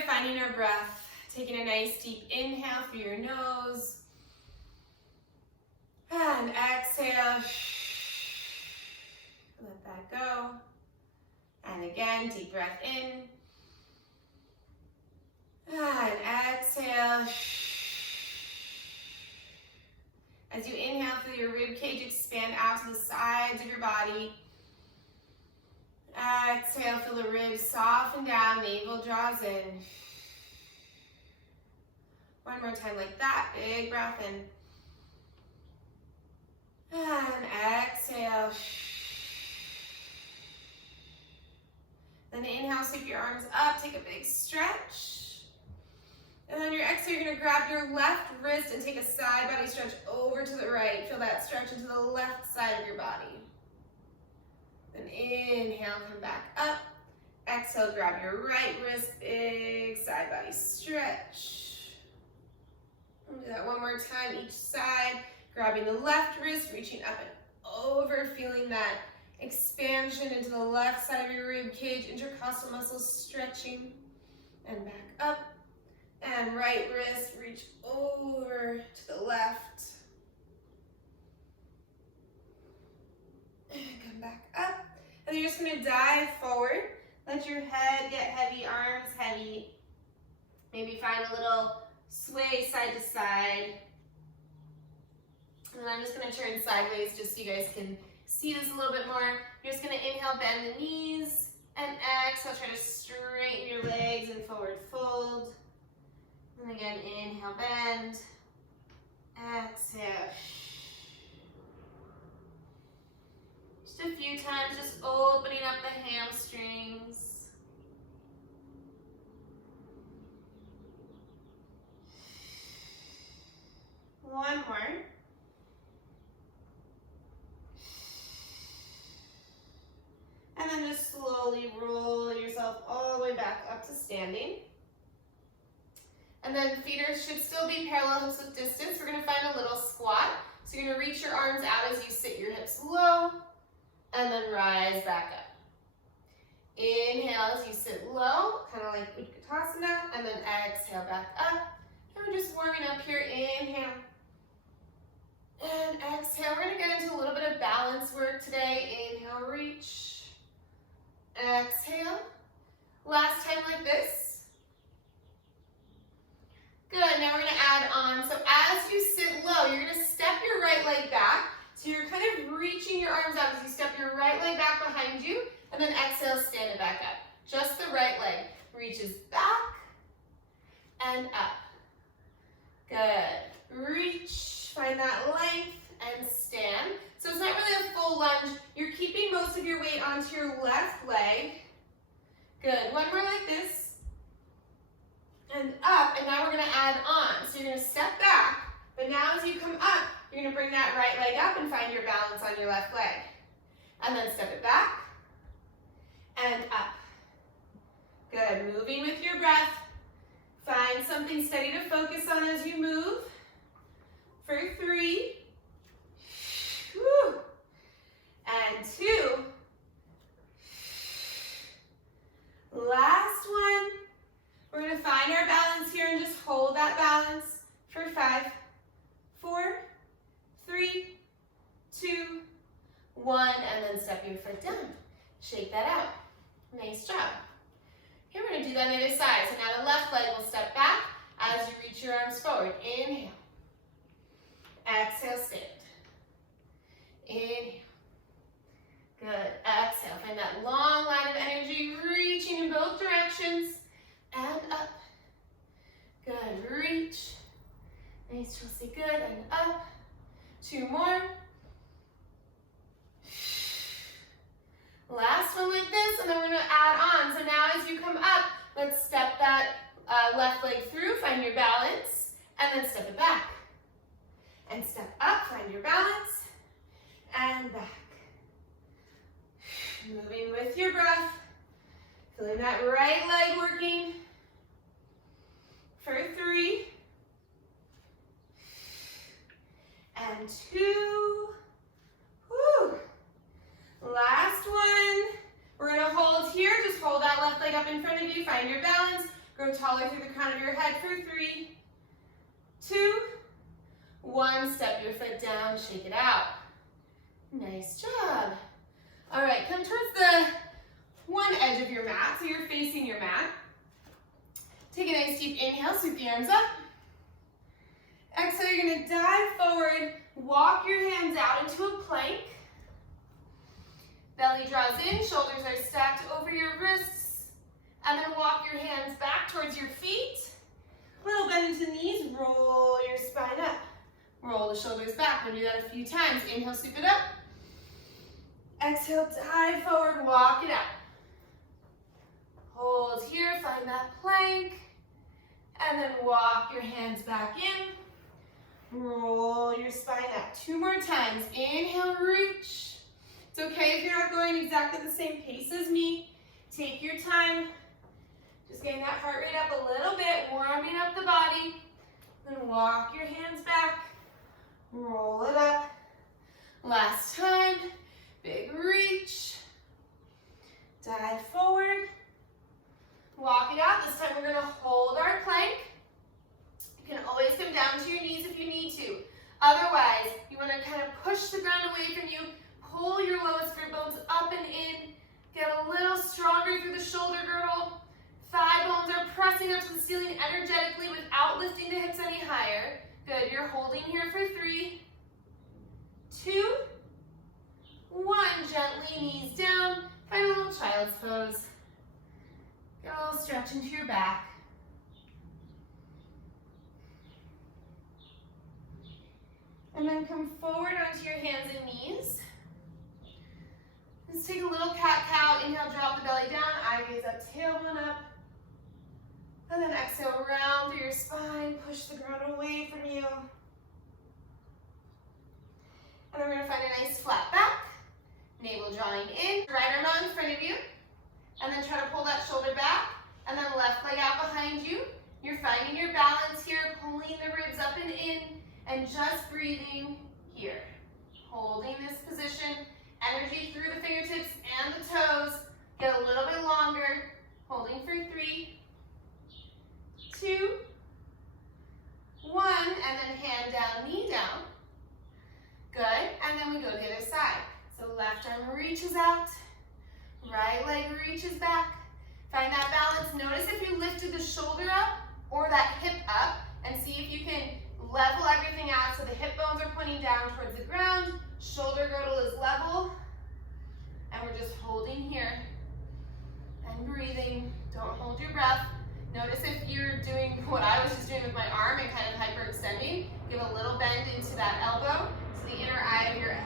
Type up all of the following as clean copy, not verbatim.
by finding our breath, taking a nice deep inhale through your nose. And exhale. Let that go. And again, deep breath in. And exhale. As you inhale through your rib cage, expand out to the sides of your body. Exhale, feel the ribs soften down, navel draws in. One more time like that, big breath in. And exhale. Then inhale, sweep your arms up, take a big stretch. And then your exhale, you're gonna grab your left wrist and take a side body stretch over to the right. Feel that stretch into the left side of your body. Then inhale, come back up. Exhale, grab your right wrist, big side body stretch. We'll do that one more time, each side. Grabbing the left wrist, reaching up and over, feeling that expansion into the left side of your rib cage, intercostal muscles stretching. And back up. And right wrist, reach over to the left. And come back up. And then you're just gonna dive forward. Let your head get heavy, arms heavy. Maybe find a little sway side to side. And then I'm just gonna turn sideways just so you guys can see this a little bit more. You're just gonna inhale, bend the knees, and exhale, try to straighten your legs and forward fold. And again, inhale, bend, exhale. Just a few times, just opening up the hamstrings. One more. And then just slowly roll yourself all the way back up to standing. And then feet should still be parallel hips with distance. We're gonna find a little squat. So you're gonna reach your arms out as you sit your hips low, and then rise back up. Inhale as you sit low, kind of like Utkatasana, and then exhale back up. And we're just warming up here, inhale. And exhale, we're gonna get into a little bit of balance work today. Inhale, reach. Exhale. Last time like this. Good, now we're gonna add on. So as you sit low, you're gonna step your right leg back. So you're kind of reaching your arms out as you step your right leg back behind you, and then exhale, stand it back up. Just the right leg reaches back and up. Good, reach, find that length, and stand. So it's not really a full lunge. You're keeping most of your weight onto your left leg. Good, one more like this. And up, and now we're gonna add on. So you're gonna step back, but now as you come up, you're gonna bring that right leg up and find your balance on your left leg. And then step it back, and up. Good, moving with your breath. Find something steady to focus on as you move. For 3, whew, and 2. Last one. We're gonna find our balance here and just hold that balance for 5, 4, 3, 2, 1, and then step your foot down. Shake that out. Nice job. Here we're gonna do that on the other side. So now the left leg will step back as you reach your arms forward. Inhale. Exhale, stand. Inhale. Good. Exhale. Find that long line of energy, reaching in both directions. And up. Good. Reach. Nice, Chelsea. Good. And up. 2 more. Last one like this, and then we're going to add on. So now as you come up, let's step that left leg through, find your balance, and then step it back. And step up, find your balance, and back. Moving with your breath. Feeling that right leg working. For 3. And 2. Woo. Last one. We're gonna hold here. Just hold that left leg up in front of you. Find your balance. Grow taller through the crown of your head for 3, 2, 1. Step your foot down, shake it out. Nice job. All right, come towards the one edge of your mat, so you're facing your mat. Take a nice deep inhale, sweep the arms up. Exhale, you're gonna dive forward, walk your hands out into a plank. Belly draws in, shoulders are stacked over your wrists, and then walk your hands back towards your feet. Little bend into the knees, roll your spine up. Roll the shoulders back. We'll do that a few times. Inhale, sweep it up. Exhale, dive forward, walk it out. Hold here, find that plank, and then walk your hands back in. Roll your spine up. 2 more times. Inhale, reach. It's okay if you're not going exactly the same pace as me. Take your time. Just getting that heart rate up a little bit, warming up the body. Then walk your hands back. Roll it up. Last time. Big reach. Dive forward. Walk it out. This time we're going to hold our plank. You can always come down to your knees if you need to. Otherwise, you want to kind of push the ground away from you. Pull your lowest rib bones up and in. Get a little stronger through the shoulder girdle. Thigh bones are pressing up to the ceiling energetically without lifting the hips any higher. Good. You're holding here for 3, 2, 1. Gently knees down. Find a little child's pose. Get a little stretch into your back. And then come forward onto your hands and knees. Let's take a little cat-cow. Inhale, drop the belly down. Eye gaze up, tailbone up. And then exhale, round through your spine. Push the ground away from you. And then we're going to find a nice flat back. Navel drawing in. Right arm out in front of you. And then try to pull that shoulder back. And then left leg out behind you. You're finding your balance here, pulling the ribs up and in. And just breathing here. Holding this position. Energy through the fingertips and the toes. Get a little bit longer. Holding for 3, 2, 1. And then hand down, knee down. Good. And then we go to the other side. So left arm reaches out. Right leg reaches back. Find that balance. Notice if you lifted the shoulder up or that hip up. And see if you can level everything out so the hip bones are pointing down towards the ground. Shoulder girdle is level. And we're just holding here and breathing. Don't hold your breath. Notice if you're doing what I was just doing with my arm and kind of hyperextending, give a little bend into that elbow. So the inner eye of your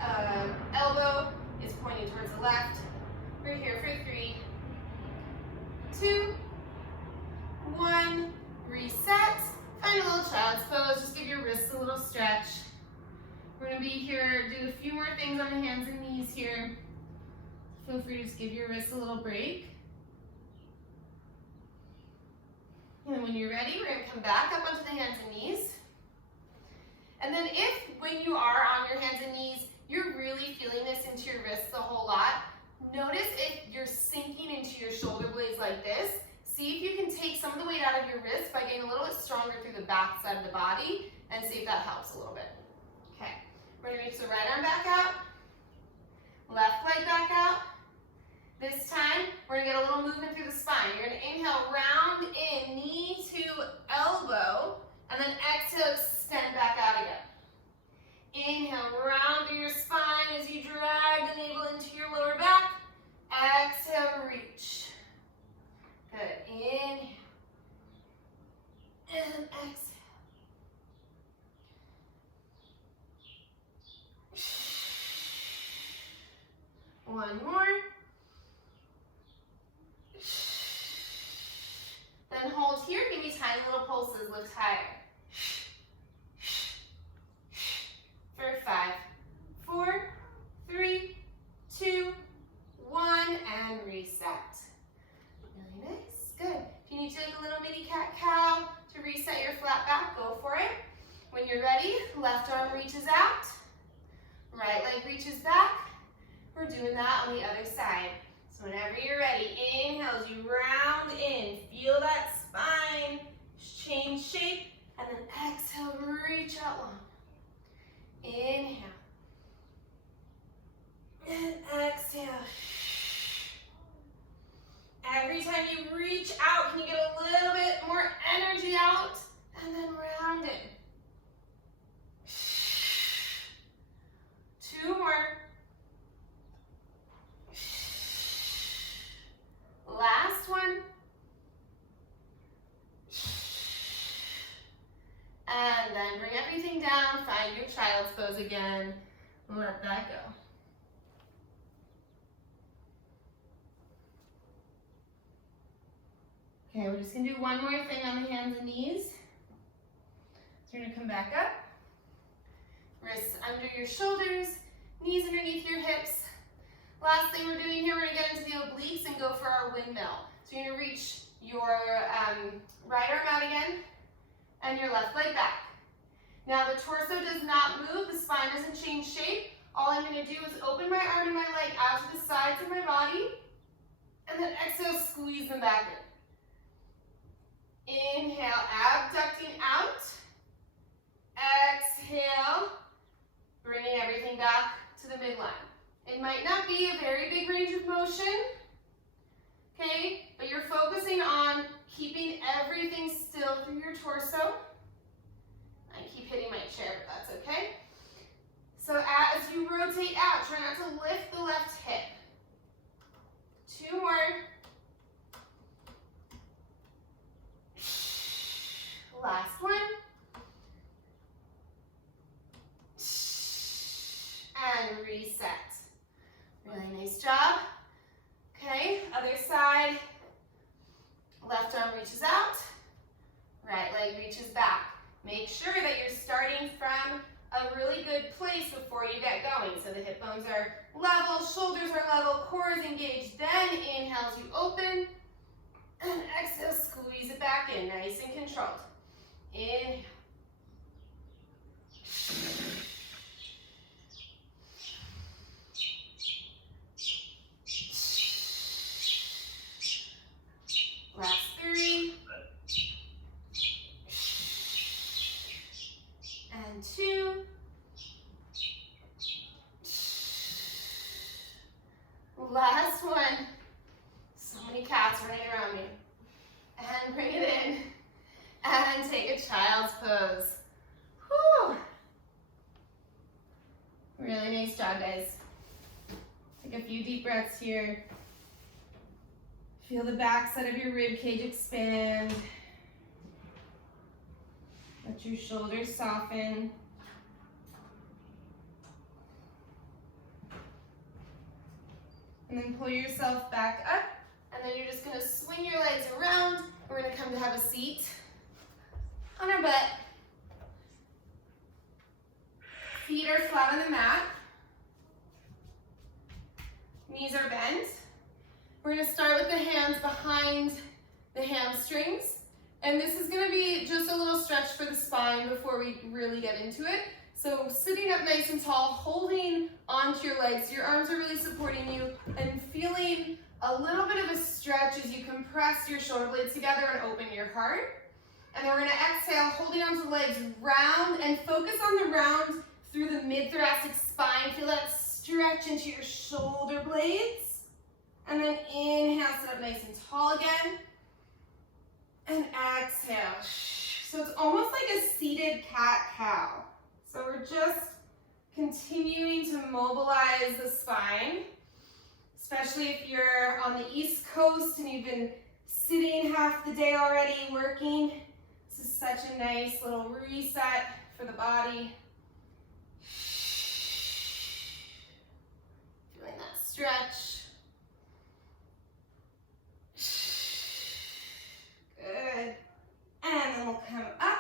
elbow is pointing towards the left. We're here for 3, 2, 1. Reset. Find a little child's pose. Just give your wrists a little stretch. We're going to be here, do a few more things on the hands and knees here. Feel free to just give your wrists a little break. And then when you're ready, we're going to come back up onto the hands and knees. And then if, when you are on your hands and knees, you're really feeling this into your wrists a whole lot, notice if you're sinking into your shoulder blades like this. See if you can take some of the weight out of your wrist by getting a little bit stronger through the back side of the body and see if that helps a little bit. Okay, we're going to reach the right arm back out, left leg back out. This time, we're going to get a little movement through the spine. You're going to inhale, round in, knee to elbow, and then exhale, extend back out again. Inhale, round through your spine as you drag the navel into your lower back. Exhale, reach. Good. Inhale. And exhale. One more. Then hold here. Give me tiny little pulses. Lift higher. For 5, 4, 3, 2, 1, and reset. Really nice. Good. If you need to take a little mini cat-cow to reset your flat back, go for it. When you're ready, left arm reaches out. Right leg reaches back. We're doing that on the other side. So whenever you're ready, inhale as you round in. Feel that spine, change shape, and then exhale, reach out long. Inhale. And exhale. Every time you reach out, can you get a little bit more energy out? And then round it. 2 more. Last one. And then bring everything down, find your child's pose again. Let that go. Okay, we're just gonna do one more thing on the hands and knees. So you're gonna come back up, wrists under your shoulders, knees underneath your hips. Last thing we're doing here, we're gonna get into the obliques and go for our windmill. So you're gonna reach your right arm out again and your left leg back. Now the torso does not move, the spine doesn't change shape. All I'm gonna do is open my arm and my leg out to the sides of my body, and then exhale, squeeze them back in. Inhale, abducting out. Exhale, bringing everything back to the midline. It might not be a very big range of motion, okay? But you're focusing on keeping everything still through your torso. I keep hitting my chair, but that's okay. So as you rotate out, try not to lift the left hip. 2 more. Last one. And reset. Really nice job. Okay, other side. Left arm reaches out. Right leg reaches back. Make sure that you're starting from a really good place before you get going. So the hip bones are level, shoulders are level, core is engaged. Then inhale as you open. And exhale, squeeze it back in, nice and controlled. Inhale. Last 3. And 2. Last one. So many cats running around me. And bring it in. And take a child's pose. Whew. Really nice job, guys. Take a few deep breaths here. Feel the backside of your rib cage expand. Let your shoulders soften. And then pull yourself back up. And then you're just gonna swing your legs around. We're gonna come to have a seat on our butt. Feet are flat on the mat. Knees are bent. We're gonna start with the hands behind the hamstrings. And this is gonna be just a little stretch for the spine before we really get into it. So sitting up nice and tall, holding onto your legs. Your arms are really supporting you and feeling a little bit of a stretch as you compress your shoulder blades together and open your heart. And then we're gonna exhale, holding onto the legs, round, and focus on the round through the mid-thoracic spine. Feel that stretch into your shoulder blades. And then inhale, sit up nice and tall again. And exhale. So it's almost like a seated cat-cow. So we're just continuing to mobilize the spine, especially if you're on the East Coast and you've been sitting half the day already working. This is such a nice little reset for the body. Feeling that stretch. Good. And then we'll come up,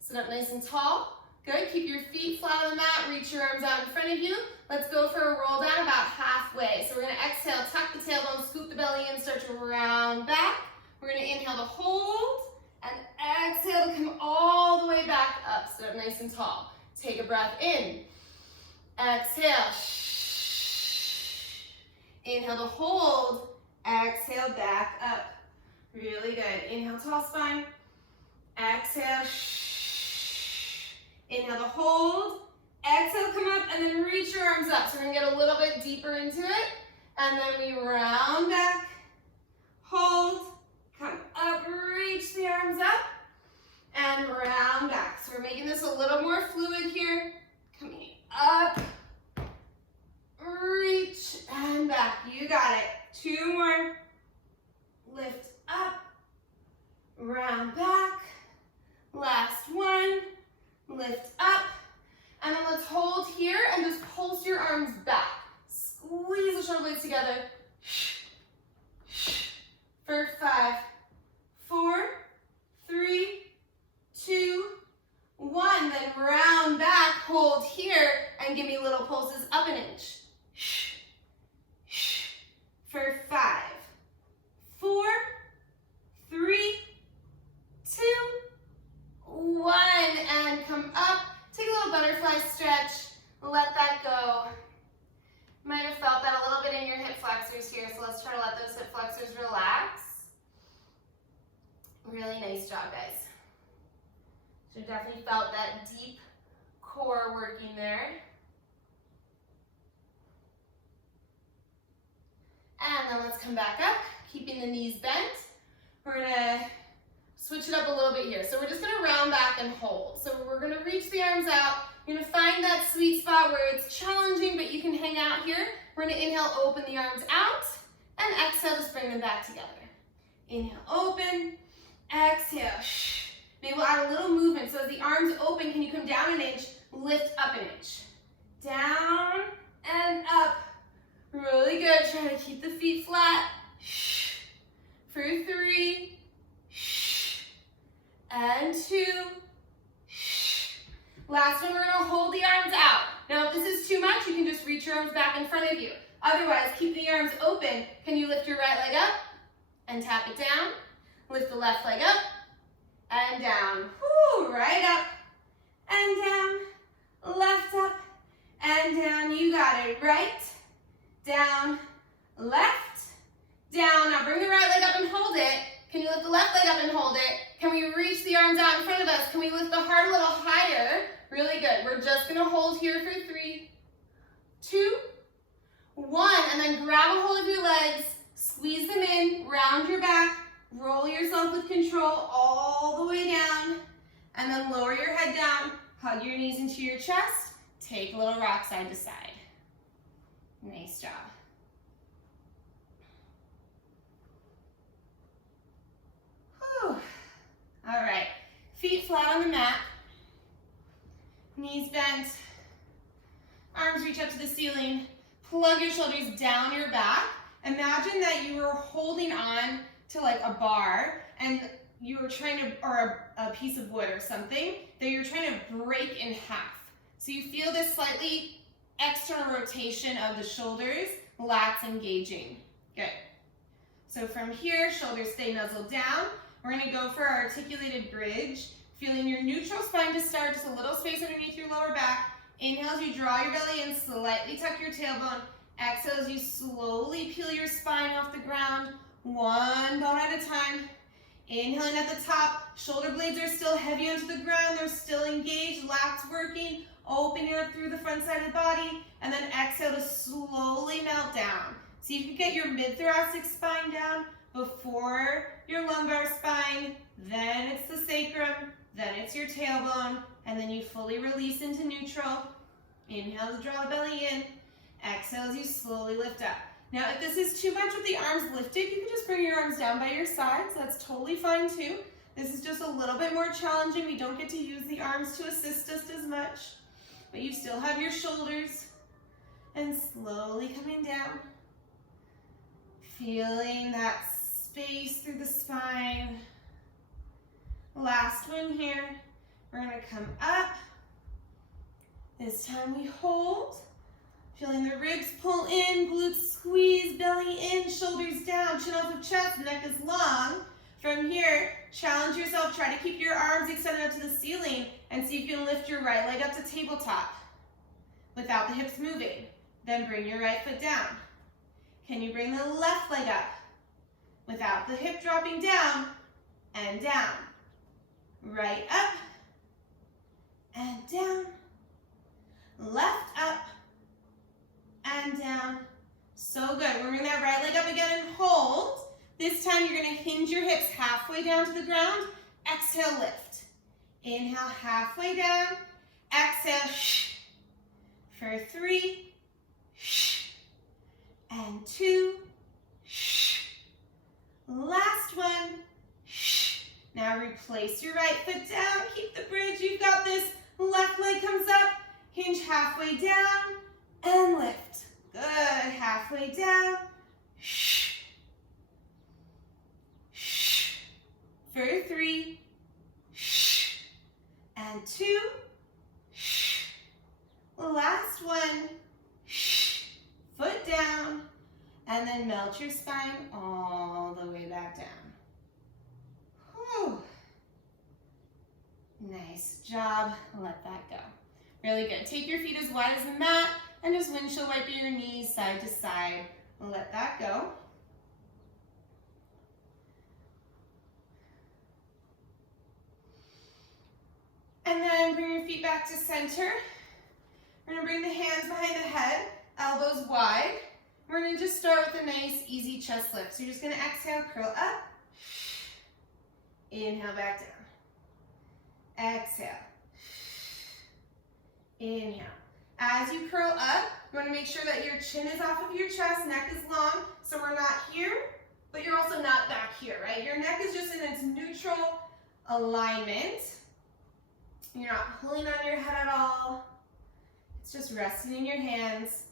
sit up nice and tall. Good, keep your feet flat on the mat, reach your arms out in front of you. Let's go for a roll down about halfway. So we're gonna exhale, tuck the tailbone, scoop the belly in, start to round back. We're gonna inhale to hold, and exhale to come all the way back up, sit up nice and tall. Take a breath in, exhale. Inhale to hold, exhale back up. Really good. Inhale, tall spine. Exhale, inhale to hold. Exhale, come up, and then reach your arms up. So we're gonna get a little bit deeper into it. And then we round back, hold, come up, reach the arms up, and round back. So we're making this a little more fluid here. Coming up, reach, and back. You got it. 2 more. Lift up, round back. Last one. Lift up. And then let's hold here and just pulse your arms back. Squeeze the shoulder blades together. For 5, 4, 3, 2, 1. Then round back, hold here, and give me little pulses up an inch. For 5, 4, 3, 2, 1. And come up. Take a little butterfly stretch. Let that go. Might have felt that a little bit in your hip flexors here, so let's try to let those hip flexors relax. Really nice job, guys. So definitely felt that deep core working there. And then let's come back up, keeping the knees bent. We're gonna switch it up a little bit here. So we're just gonna round back and hold. So we're gonna reach the arms out. You're gonna find that sweet spot where it's challenging, but you can hang out here. We're gonna inhale, open the arms out, and exhale, just bring them back together. Inhale, open, exhale, Maybe we'll add a little movement. So as the arms open, can you come down an inch, lift up an inch. Down and up. Really good. Try to keep the feet flat. For 3, and 2. Last one, we're gonna hold the arms out. Now if this is too much, you can just reach your arms back in front of you. Otherwise, keep the arms open. Can you lift your right leg up and tap it down? Lift the left leg up and down. Woo, right up and down. Left up and down. You got it. Right, down, left, down. Now bring the right leg up and hold it. Can you lift the left leg up and hold it? Can we reach the arms out in front of us? Can we lift the heart a little higher? Really good. We're just gonna hold here for 3, 2, 1, and then grab a hold of your legs, squeeze them in, round your back, roll yourself with control all the way down, and then lower your head down, hug your knees into your chest, take a little rock side to side. Nice job. Whew. All right, feet flat on the mat, knees bent, arms reach up to the ceiling, plug your shoulders down your back. Imagine that you were holding on to like a bar and you were trying to, or a piece of wood or something, that you're trying to break in half. So you feel this slightly external rotation of the shoulders, lats engaging. Good. So from here, shoulders stay nuzzled down. We're gonna go for our articulated bridge, feeling your neutral spine to start, just a little space underneath your lower back. Inhale as you draw your belly in, slightly tuck your tailbone. Exhale as you slowly peel your spine off the ground, one bone at a time. Inhaling at the top, shoulder blades are still heavy onto the ground, they're still engaged, lats working, opening up through the front side of the body, and then exhale to slowly melt down. See if you can get your mid-thoracic spine down before your lumbar spine, then it's the sacrum, then it's your tailbone, and then you fully release into neutral. Inhale to draw the belly in. Exhale as you slowly lift up. Now, if this is too much with the arms lifted, you can just bring your arms down by your sides. That's totally fine too. This is just a little bit more challenging. We don't get to use the arms to assist us as much, but you still have your shoulders. And slowly coming down. Feeling that space through the spine. Last one here. We're gonna come up. This time we hold. Feeling the ribs pull in, glutes squeeze, belly in, shoulders down, chin off of chest, neck is long. From here, challenge yourself, try to keep your arms extended up to the ceiling and see if you can lift your right leg up to tabletop without the hips moving. Then bring your right foot down. Can you bring the left leg up? without the hip dropping down and down. Right up and down. Left up and down. So good. We're bringing that right leg up again and hold. This time you're going to hinge your hips halfway down to the ground. Exhale, lift. Inhale, halfway down. Exhale, shh. For 3, shh. And 2, shh. Last one, shh. Now replace your right foot down. Keep the bridge. You've got this. Left leg comes up. Hinge halfway down and lift. Good. Halfway down. Shh. Shh. For 3. Shh. And 2. Shh. Last one. Shh. Foot down. And then melt your spine all the way back down. Whew. Nice job. Let that go. Really good. Take your feet as wide as the mat and just windshield wipe your knees side to side. Let that go. And then bring your feet back to center. We're going to bring the hands behind the head, elbows wide. We're going to just start with a nice, easy chest lift. So you're just going to exhale, curl up. Inhale, back down. Exhale. Inhale. As you curl up, you want to make sure that your chin is off of your chest, neck is long, so we're not here, but you're also not back here, right? Your neck is just in its neutral alignment. You're not pulling on your head at all. It's just resting in your hands.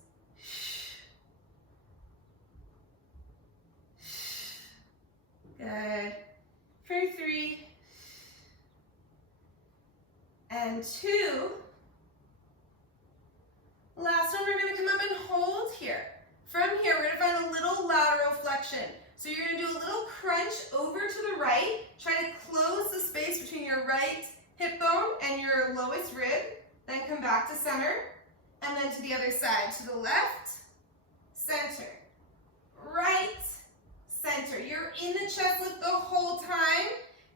Good. For 3 and 2. Last one, we're going to come up and hold here. From here, we're going to find a little lateral flexion. So you're going to do a little crunch over to the right. Try to close the space between your right hip bone and your lowest rib. Then come back to center. And then to the other side. To the left, center, right, center. You're in the chest lift the whole time.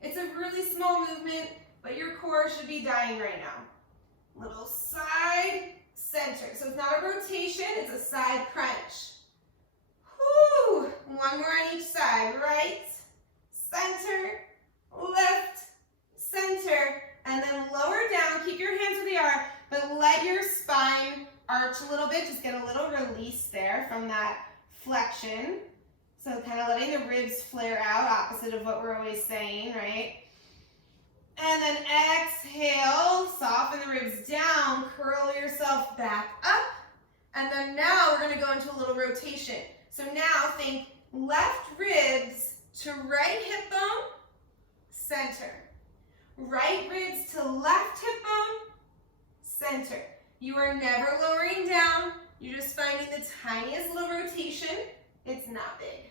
It's a really small movement, but your core should be dying right now. Little side, center. So it's not a rotation, it's a side crunch. Whew. One more on each side. Right, center, left, center. And then lower down. Keep your hands where they are, but let your spine arch a little bit. Just get a little release there from that flexion. So kind of letting the ribs flare out, opposite of what we're always saying, right? And then exhale, soften the ribs down, curl yourself back up. And then now we're going to go into a little rotation. So now think left ribs to right hip bone, center. Right ribs to left hip bone, center. You are never lowering down. You're just finding the tiniest little rotation. It's not big.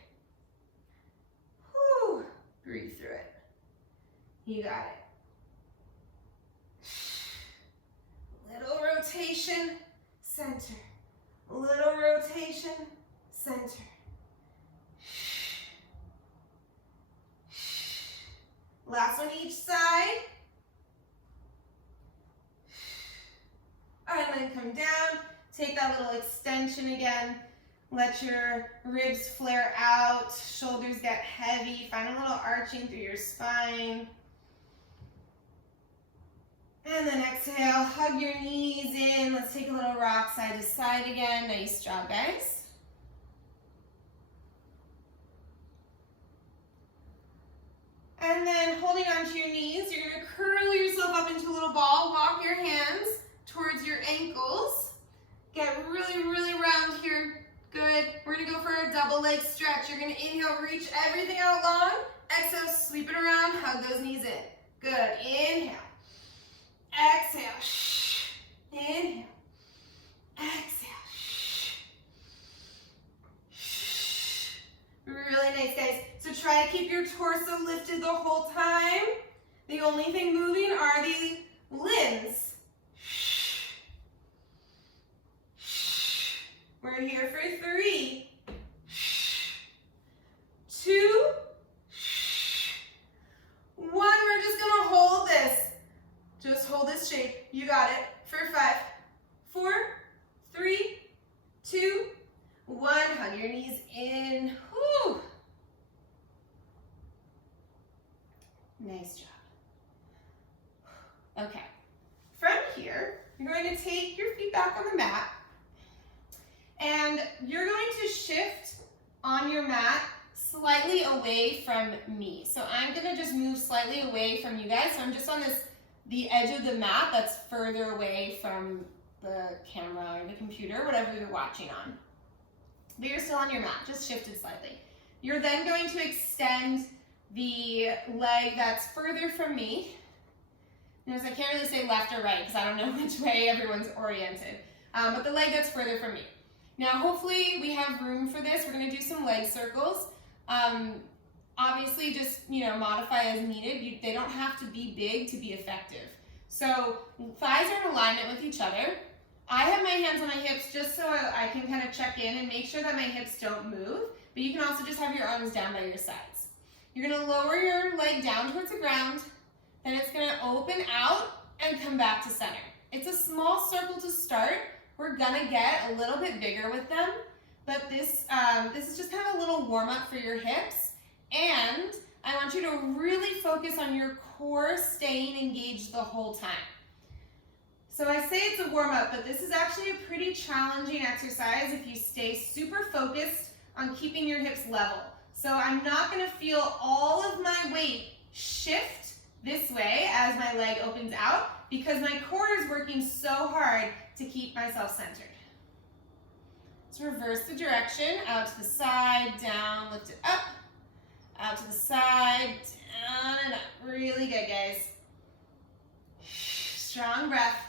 Whew. Breathe through it. You got it. Little rotation, center. Little rotation, center. Last one each side. And then come down. Take that little extension again. Let your ribs flare out. Shoulders get heavy. Find a little arching through your spine. And then exhale. Hug your knees in. Let's take a little rock side to side again. Nice job, guys. And then holding onto your knees, you're going to curl yourself up into a little ball. Walk your hands towards your ankles. Get really, really round here. Good. We're going to go for a double leg stretch. You're going to inhale, reach everything out long. Exhale, sweep it around. Hug those knees in. Good. Inhale. Exhale. Inhale. Exhale. Really nice, guys. So try to keep your torso lifted the whole time. The only thing moving are the limbs. We're here for 3, 2, shape. You got it. For 5, 4, 3, 2, 1. Hug your knees in. Whew. Nice job. Okay. From here, you're going to take your feet back on the mat, and you're going to shift on your mat slightly away from me. So I'm gonna just move slightly away from you guys. So I'm just on the edge of the mat that's further away from the camera or the computer, whatever you're watching on. But you're still on your mat, just shifted slightly. You're then going to extend the leg that's further from me. Notice I can't really say left or right because I don't know which way everyone's oriented. But the leg that's further from me. Now hopefully we have room for this. We're gonna do some leg circles. Obviously just, modify as needed. They don't have to be big to be effective. So thighs are in alignment with each other. I have my hands on my hips just so I can kind of check in and make sure that my hips don't move, but you can also just have your arms down by your sides. You're gonna lower your leg down towards the ground, then it's gonna open out and come back to center. It's a small circle to start. We're gonna get a little bit bigger with them, but this is just kind of a little warm up for your hips, and I want you to really focus on your core staying engaged the whole time. So I say it's a warm up, but this is actually a pretty challenging exercise if you stay super focused on keeping your hips level. So I'm not gonna feel all of my weight shift this way as my leg opens out because my core is working so hard to keep myself centered. Let's reverse the direction, out to the side, down, lift it up, out to the side, down and up. Really good, guys. Strong breath.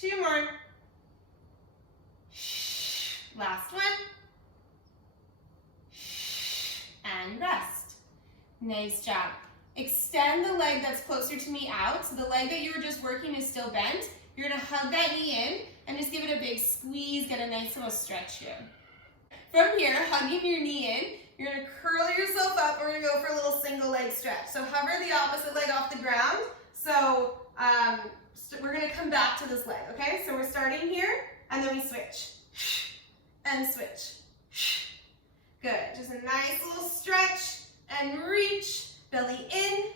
2 more. Last one. And rest. Nice job. Extend the leg that's closer to me out. So the leg that you were just working is still bent. You're gonna hug that knee in and just give it a big squeeze, get a nice little stretch here. From here, hugging your knee in, you're gonna curl yourself up. We're gonna go for a little single leg stretch. So hover the opposite leg off the ground. So we're gonna come back to this leg, okay? So we're starting here, and then we switch, and switch. Good, just a nice little stretch, and reach, belly in.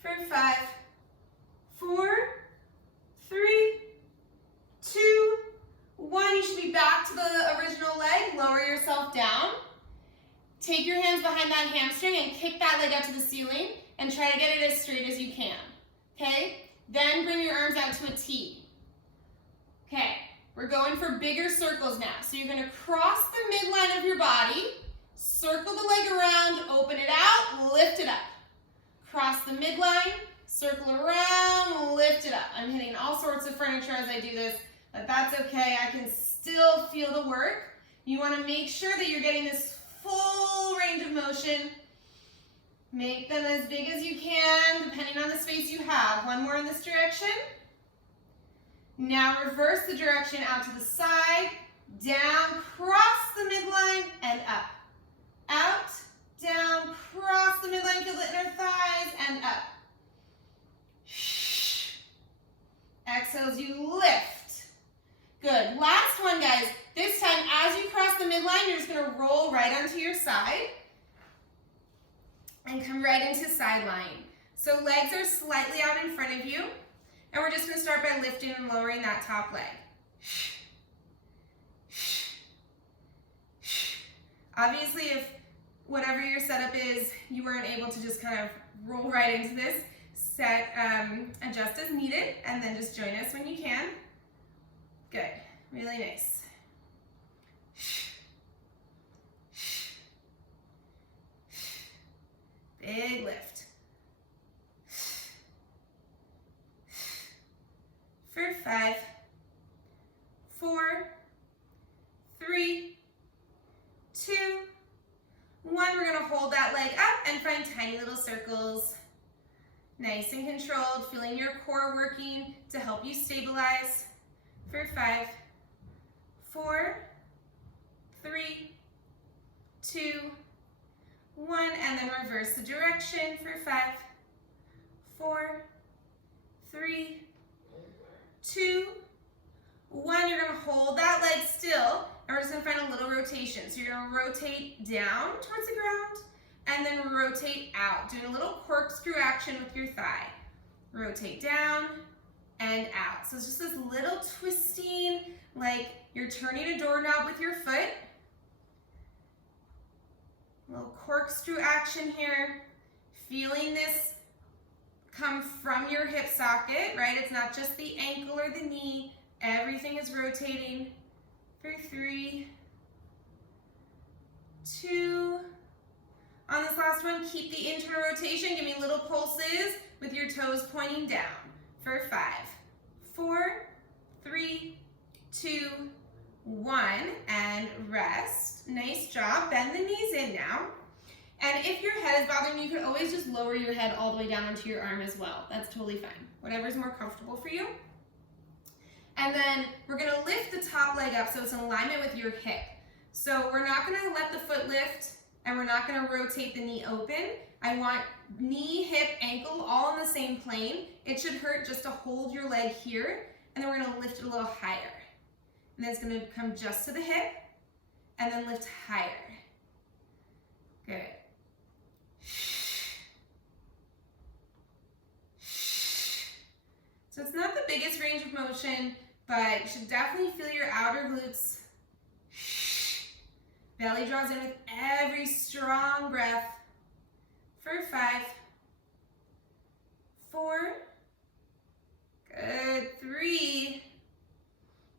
For 5, 4, 3, 2, 1. You should be back to the original leg. Lower yourself down. Take your hands behind that hamstring and kick that leg up to the ceiling and try to get it as straight as you can. Okay? Then bring your arms out to a T. Okay, we're going for bigger circles now. So you're gonna cross the midline of your body, circle the leg around, open it out, lift it up. Cross the midline, circle around, lift it up. I'm hitting all sorts of furniture as I do this, but that's okay. I can still feel the work. You wanna make sure that you're getting this full range of motion. Make them as big as you can, depending on the space you have. One more in this direction. Now reverse the direction out to the side, down, cross the midline, and up. Out, down, cross the midline, feel the inner thighs, and up. Exhale as you lift. Good. Last one, guys. This time, as you cross the midline, you're just going to roll right onto your side and come right into side lying. So legs are slightly out in front of you, and we're just going to start by lifting and lowering that top leg. Obviously, if whatever your setup is, you weren't able to just kind of roll right into this, adjust as needed, and then just join us when you can. Good. Really nice. Big lift. For 5, 4, 3, 2, 1. We're going to hold that leg up and find tiny little circles. Nice and controlled, feeling your core working to help you stabilize. For 5, 4, 3, and then reverse the direction for 5, 4, 3, 2, 1. You're gonna hold that leg still, and we're just gonna find a little rotation. So you're gonna rotate down towards the ground, and then rotate out, doing a little corkscrew action with your thigh. Rotate down and out. So it's just this little twisting, like you're turning a doorknob with your foot. A little corkscrew action here. Feeling this come from your hip socket, right? It's not just the ankle or the knee. Everything is rotating. For 3, 2. On this last one, keep the internal rotation. Give me little pulses with your toes pointing down. For 5, 4, 3, 2, 1, and rest. Nice job. Bend the knees in now. And if your head is bothering you, you can always just lower your head all the way down onto your arm as well. That's totally fine. Whatever's more comfortable for you. And then we're gonna lift the top leg up so it's in alignment with your hip. So we're not gonna let the foot lift, and we're not gonna rotate the knee open. I want knee, hip, ankle all on the same plane. It should hurt just to hold your leg here, and then we're gonna lift it a little higher. And then it's gonna come just to the hip, and then lift higher. Good. So it's not the biggest range of motion, but you should definitely feel your outer glutes. Belly draws in with every strong breath. For 5, 4, good, 3,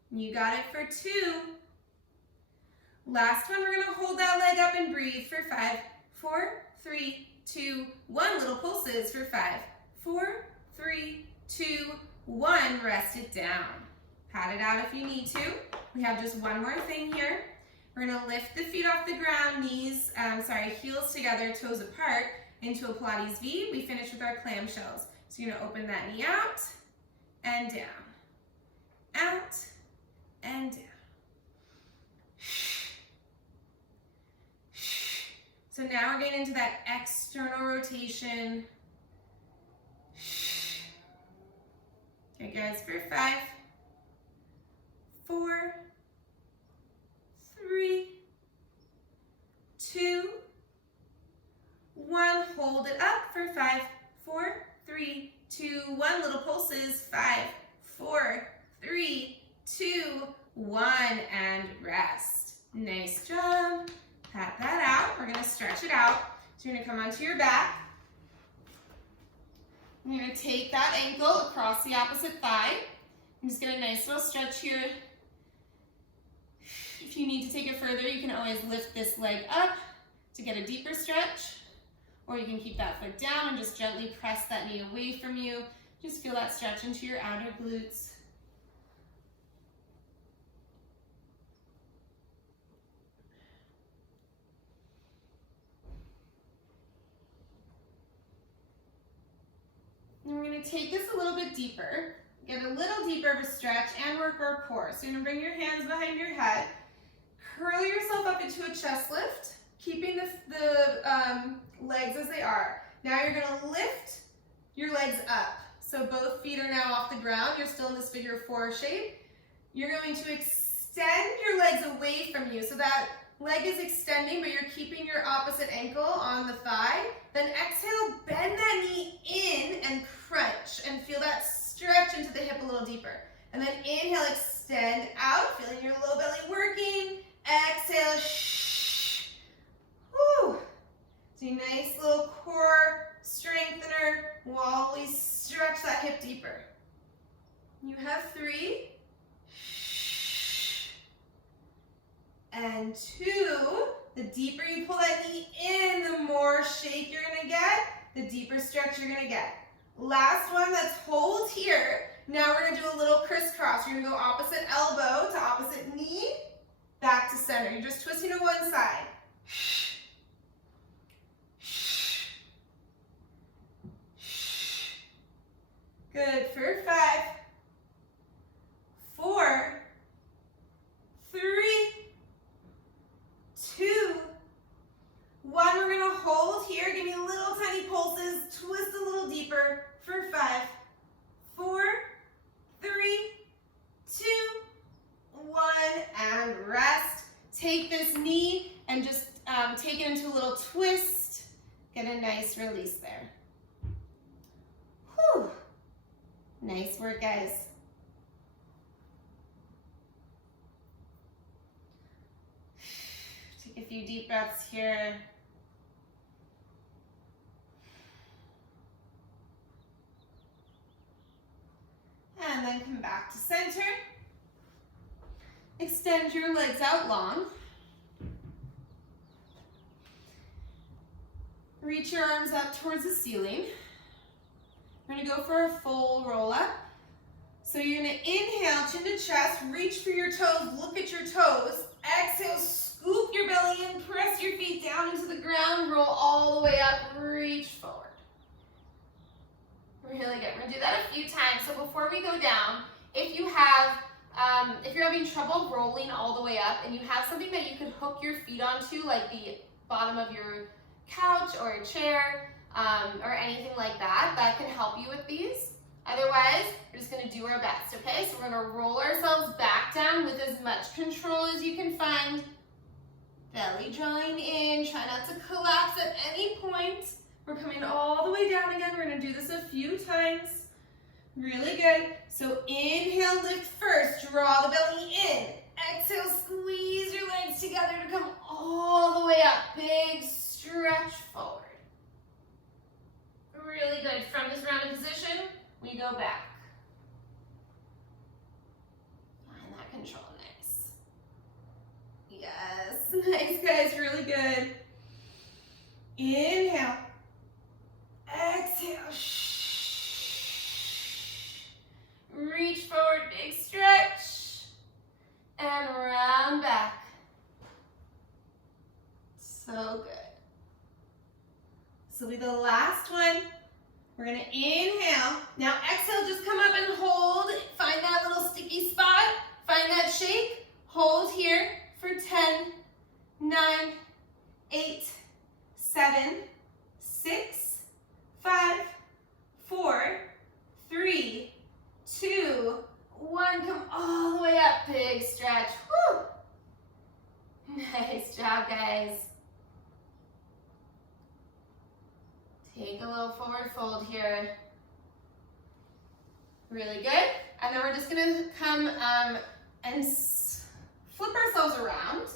you got it for 2. Last one, we're gonna hold that leg up and breathe for 5, 4, 3, 2, 1. Little pulses for 5, 4, 3, 2, 1. Rest it down. Pat it out if you need to. We have just one more thing here. We're gonna lift the feet off the ground, heels together, toes apart, into a Pilates V. We finish with our clamshells. So you're gonna open that knee out and down, out and down. So now we're getting into that external rotation. Okay guys, for 5, 4, 3, 2, 1. Hold it up for 5, 4, 3, 2, 1. Little pulses. 5, 4, 3, 2, 1. And rest. Nice job. Pat that out. We're going to stretch it out. So you're going to come onto your back. You're going to take that ankle across the opposite thigh. And just get a nice little stretch here. If you need to take it further, you can always lift this leg up to get a deeper stretch. Or you can keep that foot down and just gently press that knee away from you. Just feel that stretch into your outer glutes. And we're going to take this a little bit deeper, get a little deeper of a stretch, and work our core. So you're going to bring your hands behind your head, curl yourself up into a chest lift, keeping the legs as they are. Now you're going to lift your legs up. So both feet are now off the ground. You're still in this figure 4 shape. You're going to extend your legs away from you. So that leg is extending, but you're keeping your opposite ankle on the thigh. Then exhale, bend that knee in and crunch. And feel that stretch into the hip a little deeper. And then inhale, extend out, feeling your low belly working. Exhale, shh. Woo. So nice little core strengthener while we stretch that hip deeper. You have 3. And 2. The deeper you pull that knee in, the more shake you're gonna get, the deeper stretch you're gonna get. Last one, let's hold here. Now we're gonna do a little crisscross. You're gonna go opposite elbow to opposite knee, back to center. You're just twisting to one side. Good, for 5, 4, 3, 2, 1. We're gonna hold here, deeper for 5, 4, 3, 2, 1, and rest. Take this knee and just take it into a little twist. Get a nice release there. Whew. Nice work, guys. Take a few deep breaths here. And then come back to center. Extend your legs out long. Reach your arms up towards the ceiling. We're gonna go for a full roll up. So you're gonna inhale, chin to chest, reach for your toes, look at your toes. Exhale, scoop your belly in, press your feet down into the ground, roll all the way up, reach forward. Really good. We're gonna do that a few times. So before we go down, if you're having trouble rolling all the way up and you have something that you can hook your feet onto, like the bottom of your couch or a chair, or anything like that, that can help you with these. Otherwise, we're just gonna do our best, okay? So we're gonna roll ourselves back down with as much control as you can find. Belly drawing in, try not to collapse at any point. We're coming all the way down again. We're gonna do this a few times. Really good. So inhale, lift first, draw the belly in. Exhale, squeeze your legs together to come all the way up. Big stretch forward. Really good. From this rounded position, we go back. Find that control, nice. Yes, nice guys, really good. Inhale. Exhale. Reach forward, big stretch. And round back. So good. This will be the last one. We're gonna inhale. Now exhale, just come up and hold. Find that little sticky spot. Find that shake. Hold here for 10, 9, 8, 7, 6, 5, 4, 3, 2, 1. Come all the way up. Big stretch. Woo! Nice job, guys. Take a little forward fold here. Really good. And then we're just gonna come and flip ourselves around.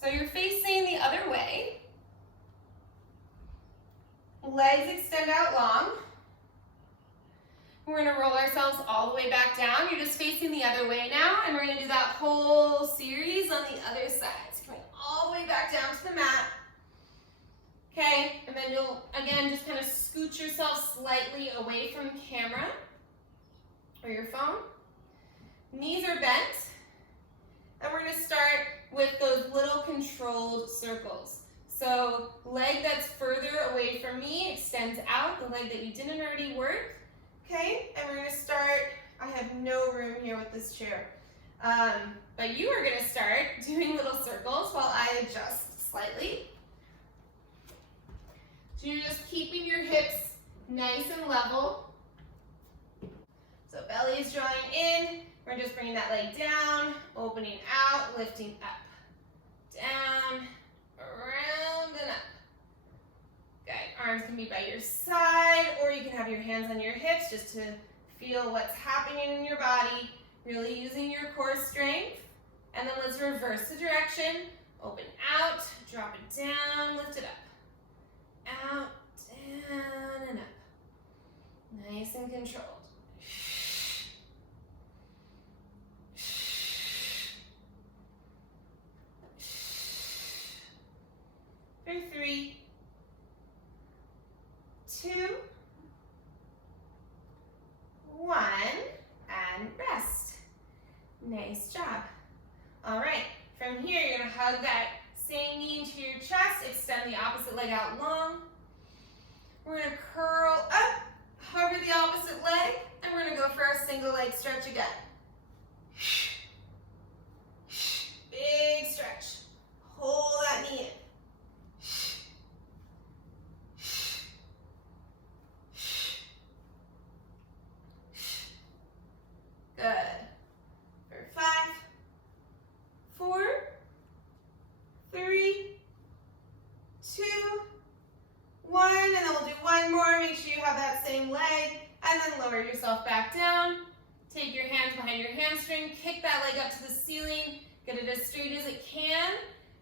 So you're facing the other way. Legs extend out long. We're gonna roll ourselves all the way back down. You're just facing the other way now, and we're gonna do that whole series on the other side. So coming all the way back down to the mat. Okay, and then you'll, again, just kind of scoot yourself slightly away from camera or your phone. Knees are bent, and we're gonna start with those little controlled circles. So leg that's further away from me extends out, the leg that you didn't already work. Okay, and we're gonna start, I have no room here with this chair, but you are gonna start doing little circles while I adjust slightly. So you're just keeping your hips nice and level. So belly is drawing in. We're just bringing that leg down, opening out, lifting up. Down, around and up. Good. Arms can be by your side, or you can have your hands on your hips just to feel what's happening in your body. Really using your core strength. And then let's reverse the direction. Open out, drop it down, lift it up. Out, down, and up. Nice and controlled. For 3, 2, 1, and rest. Nice job. All right, from here you're gonna hug that same knee into your chest, extend the opposite leg out long. We're gonna curl up, hover the opposite leg, and we're gonna go for our single leg stretch again. Big stretch. Hold that knee in. that same leg, and then lower yourself back down. Take your hands behind your hamstring, kick that leg up to the ceiling, get it as straight as it can,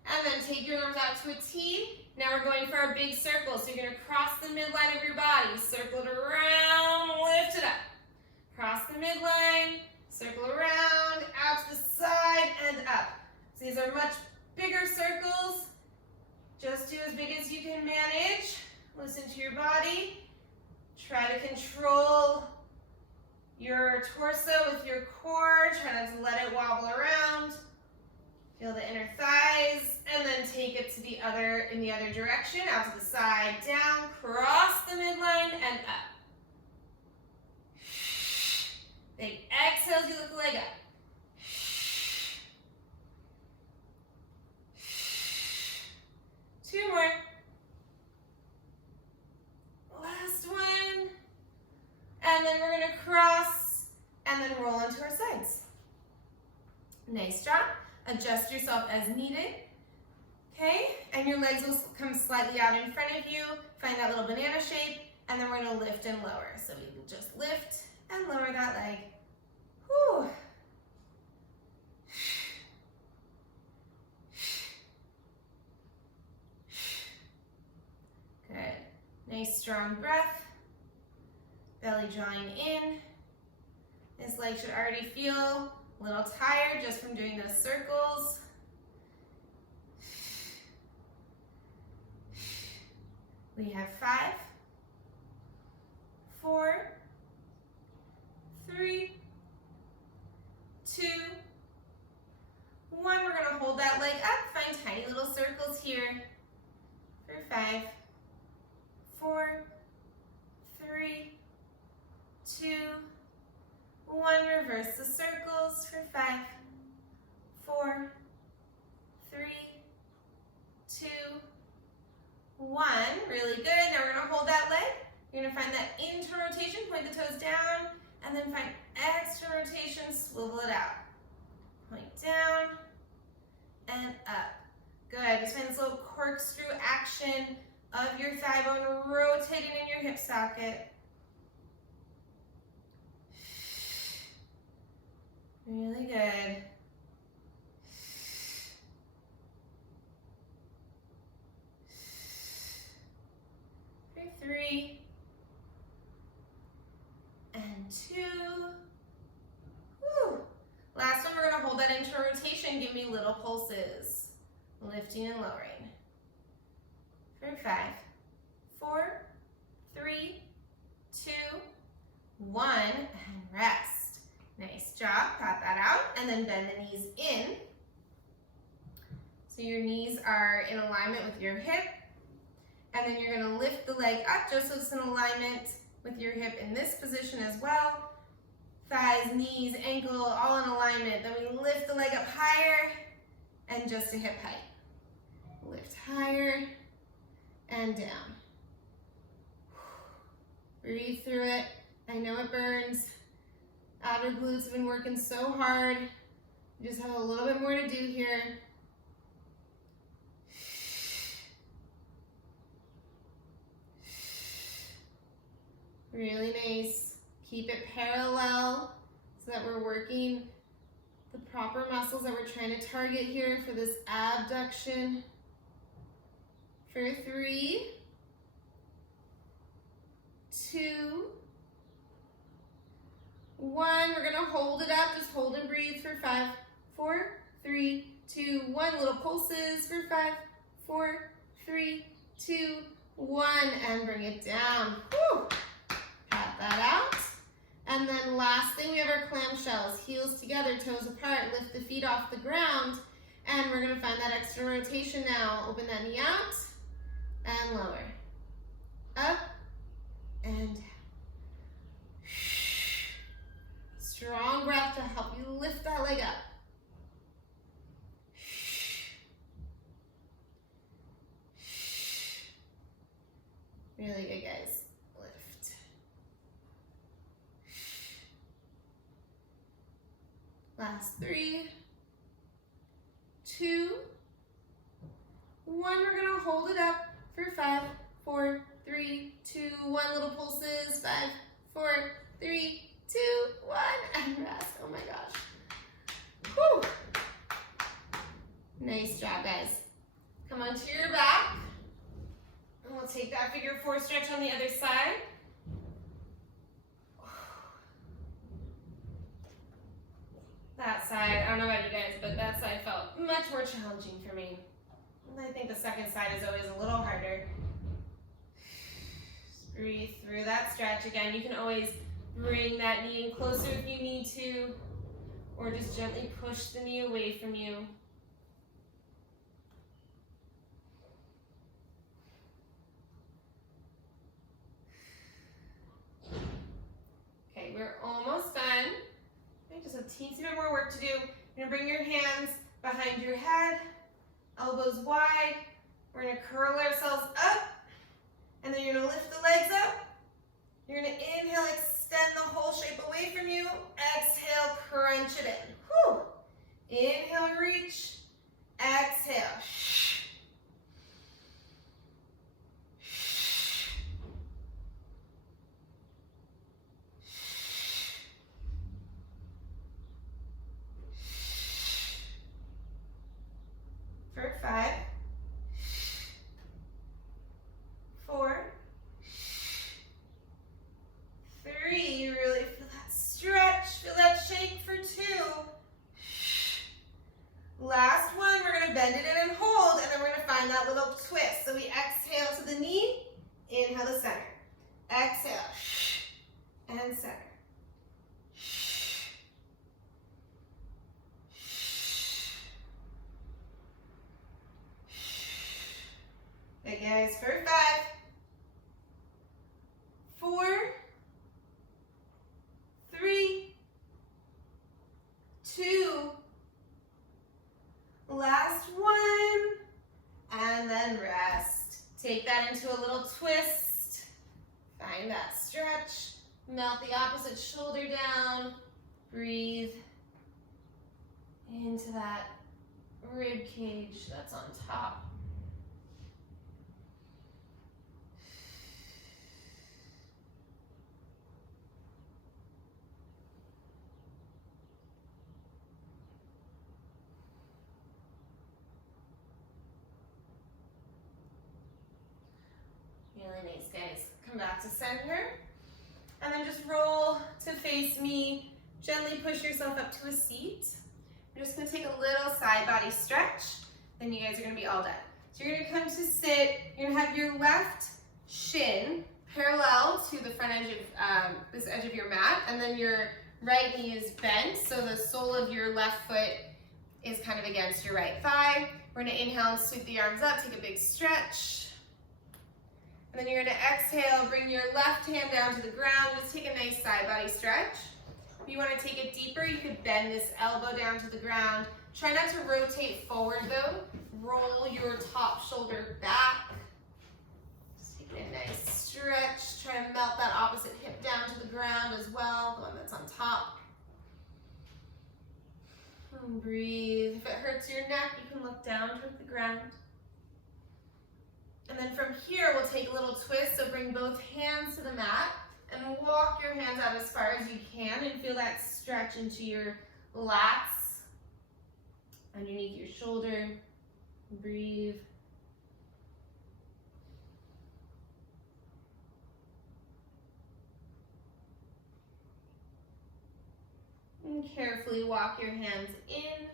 and then take your arms out to a T. Now we're going for our big circle. So you're gonna cross the midline of your body, circle it around, lift it up. Cross the midline, circle around, out to the side, and up. So these are much bigger circles. Just do as big as you can manage. Listen to your body. Try to control your torso with your core. Try not to let it wobble around. Feel the inner thighs, and then take it to the other, in the other direction, out to the side, down, cross the midline, and up. Big exhale as you lift the leg up. Two more. Last one. And then we're gonna cross and then roll into our sides. Nice job. Adjust yourself as needed. Okay, and your legs will come slightly out in front of you. Find that little banana shape, and then we're gonna lift and lower. So we can just lift and lower that leg. Whew. Good. Nice strong breath. Belly drawing in. This leg should already feel a little tired just from doing those circles. We have 5, 4, 3, 2, 1. We're going to hold that leg up. Find tiny little circles here for 5, 4, 3, 2, 1. Reverse the circles for 5, 4, 3, 2, 1. Really good. Now we're going to hold that leg. You're going to find that internal rotation, point the toes down, and then find external rotation, swivel it out. Point down and up. Good. Just find this little corkscrew action of your thigh bone rotating in your hip socket. Really good. For 3 and 2. Woo. Last one, we're going to hold that internal rotation. Give me little pulses. Lifting and lowering. For 5, 4, 3, 2, 1, and rest. Nice job. Pat that out, and then bend the knees in. So your knees are in alignment with your hip, and then you're going to lift the leg up just so it's in alignment with your hip in this position as well. Thighs, knees, ankle, all in alignment. Then we lift the leg up higher and just to hip height. Lift higher and down. Breathe through it. I know it burns. Outer glutes have been working so hard. You just have a little bit more to do here. Really nice. Keep it parallel so that we're working the proper muscles that we're trying to target here for this abduction. For 3, 2, 1. We're going to hold it up. Just hold and breathe for 5, 4, 3, 2, 1. Little pulses for 5, 4, 3, 2, 1. And bring it down. Whew. Pat that out. And then last thing, we have our clamshells. Heels together, toes apart. Lift the feet off the ground. And we're going to find that extra rotation now. Open that knee out and lower. Up and down. Strong breath to help you lift that leg up. Really good, guys. Lift. Last 3, 2, 1. We're going to hold it up for 5, 4, 3, 2, 1. Little pulses. 5, 4, 3, 2, 1. And rest. Oh my gosh. Whew. Nice job, guys. Come onto your back. And we'll take that figure 4 stretch on the other side. That side, I don't know about you guys, but that side felt much more challenging for me. And I think the second side is always a little harder. Just breathe through that stretch. Again, you can always bring that knee in closer if you need to, or just gently push the knee away from you. Okay, we're almost done. Okay, just a teensy bit more work to do. You're gonna bring your hands behind your head, elbows wide. We're gonna curl ourselves up, and then you're gonna lift the legs up. You're gonna inhale, extend the whole shape away from you. Exhale, crunch it in. Whew. Inhale, reach. Exhale. For 5, 4, 3. You really feel that stretch, feel that shake for 2. Last one, we're going to bend it in and hold, and then we're going to find that little twist. So we exhale to the knee, inhale to center. Exhale, and center. Okay, guys, for 5, 4, 3, 2, last one, and then rest. Take that into a little twist. Find that stretch. Melt the opposite shoulder down. Breathe into that rib cage that's on top. Really nice, guys. Come back to center, and then just roll to face me. Gently push yourself up to a seat. We're just gonna take a little side body stretch, then you guys are gonna be all done. So you're gonna come to sit, you're gonna have your left shin parallel to the front edge of this edge of your mat, and then your right knee is bent, so the sole of your left foot is kind of against your right thigh. We're gonna inhale and sweep the arms up, take a big stretch. And then you're gonna exhale, bring your left hand down to the ground. Just take a nice side body stretch. If you wanna take it deeper, you could bend this elbow down to the ground. Try not to rotate forward though. Roll your top shoulder back. Just take a nice stretch. Try to melt that opposite hip down to the ground as well, the one that's on top. And breathe. If it hurts your neck, you can look down toward the ground. And then from here, we'll take a little twist, so bring both hands to the mat and walk your hands out as far as you can and feel that stretch into your lats, underneath your shoulder. Breathe. And carefully walk your hands in,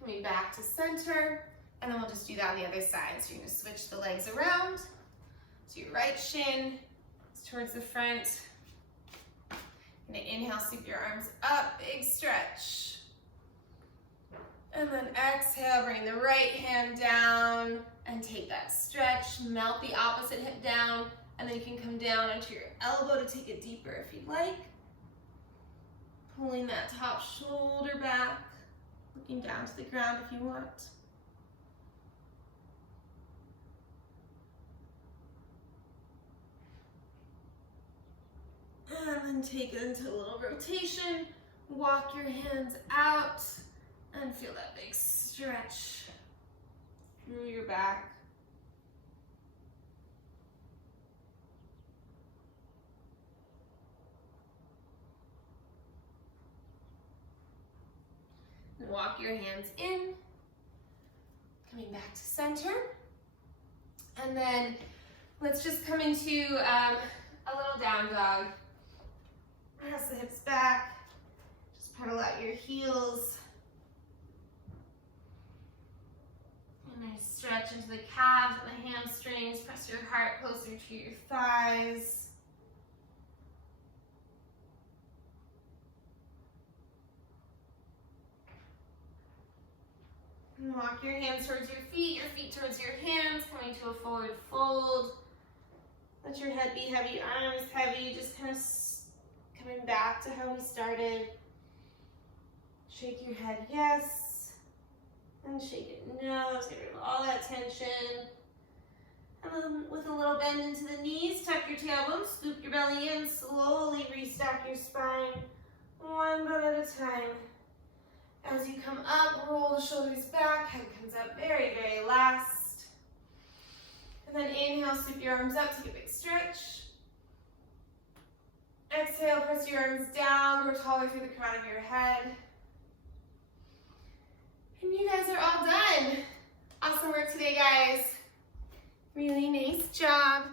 coming back to center. And then we'll just do that on the other side. So you're gonna switch the legs around. So your right shin is towards the front. You're gonna inhale, sweep your arms up, big stretch. And then exhale, bring the right hand down and take that stretch. Melt the opposite hip down, and then you can come down onto your elbow to take it deeper if you'd like. Pulling that top shoulder back, looking down to the ground if you want. And then take it into a little rotation. Walk your hands out and feel that big stretch through your back. walk your hands in, coming back to center. And then let's just come into a little down dog. Press the hips back, just pedal out your heels. And nice stretch into the calves and the hamstrings. Press your heart closer to your thighs. And walk your hands towards your feet towards your hands, coming to a forward fold. Let your head be heavy, arms heavy, just kind of coming back to how we started. Shake your head, yes. And shake it, no. Just get rid of all that tension. And then with a little bend into the knees, tuck your tailbone, scoop your belly in, slowly restack your spine, one foot at a time. As you come up, roll the shoulders back, head comes up very, very last. And then inhale, sweep your arms up, take a big stretch. Exhale, press your arms down, grow taller through the crown of your head. And you guys are all done. Awesome work today, guys. Really nice job.